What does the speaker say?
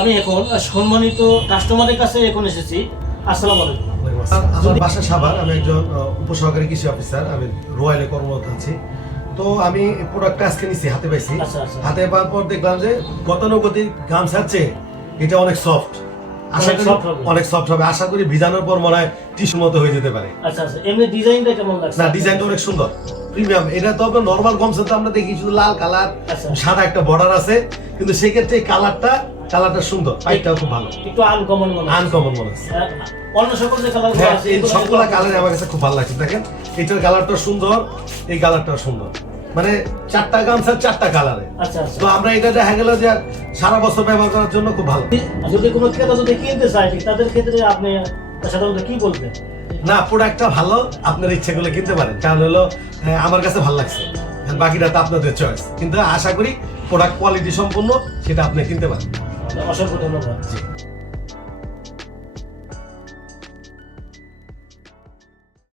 আমি এখন সম্মানিত কাস্টমারের কাছে এখন এসেছি। আসসালামু আলাইকুম। আমার বাসা সাভার, আমি একজন উপসহকারী কৃষি অফিসার, আমি রয়্যালে কর্মরত আছি। তো আমি প্রোডাক্টটা আজকে নিচ্ছি, হাতে পাইছি। আচ্ছা, আচ্ছা। হাতে পাওয়ার পর দেখলাম যে গতানুগতিক গামছার চেয়ে এটা অনেক সফট, অনেক সফট হবে। আশা করি ভিজানোর পর মনে হয় টিস্যুর মতো হয়ে যেতে পারে। আচ্ছা আচ্ছা, এমনি ডিজাইনটা কেমন লাগছে? না, ডিজাইনটা অনেক সুন্দর, প্রিমিয়াম। এটা তো আপনার নর্মাল গামছাতে আমরা দেখি শুধু লাল কালার, আচ্ছা। সাদা একটা বর্ডার আছে, কিন্তু সেক্ষেত্রে এই কালারটা সুন্দর, পাইপটাও খুব ভালো, একটু আনকমন মনে হয়। আনকমন মনে হচ্ছে। অন্য সকল যে কালারগুলো হ্যাঁ, আছে এই এগুলো সবগুলা কালার আমার কাছে খুব ভালো লাগছে। দেখেন, এটার কালারটা সুন্দর, এই কালারটাও সুন্দর, মানে চারটা গামছার চারটা কালারে। আচ্ছা আচ্ছা। তো আমরা এটা দেখা গেল যে সারা বছর ব্যবহার করার জন্য খুব ভালো। যদি কোনো ক্রেতা যদি কিনতে চায় তাদের ক্ষেত্রে আপনি সাধারণত কি বলবেন? না, প্রোডাক্টটা ভালো, আপনার ইচ্ছে করলে কিনতে পারেন, কারণ হলো আমার কাছে ভালো লাগছে। বাকিটা তো আপনাদের চয়েস, কিন্তু আশা করি প্রোডাক্ট কোয়ালিটি সম্পূর্ণ, সেটা আপনি কিনতে পারেন। অসংখ্য ধন্যবাদ। জি।